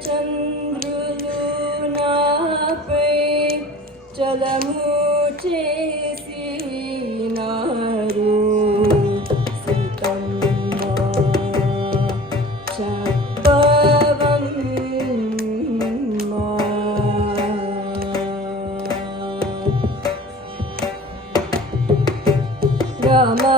రామచంద్రులు నాపై చలము చేసినారు రామ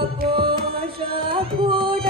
Boja, Boja.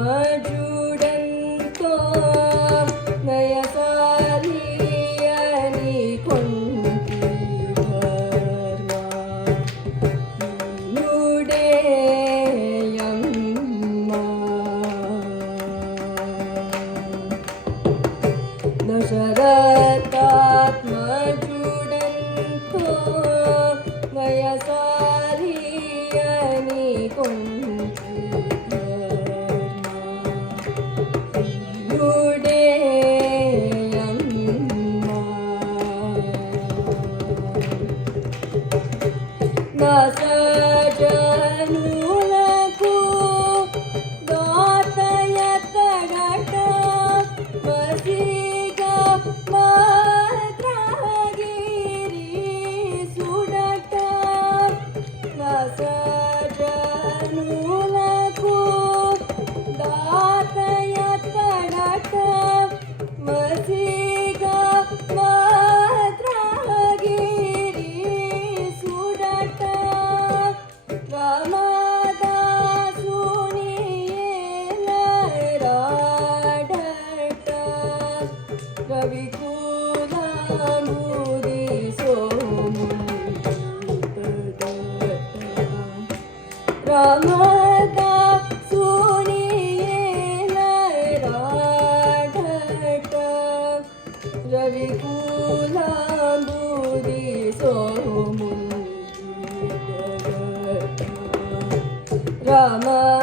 Rama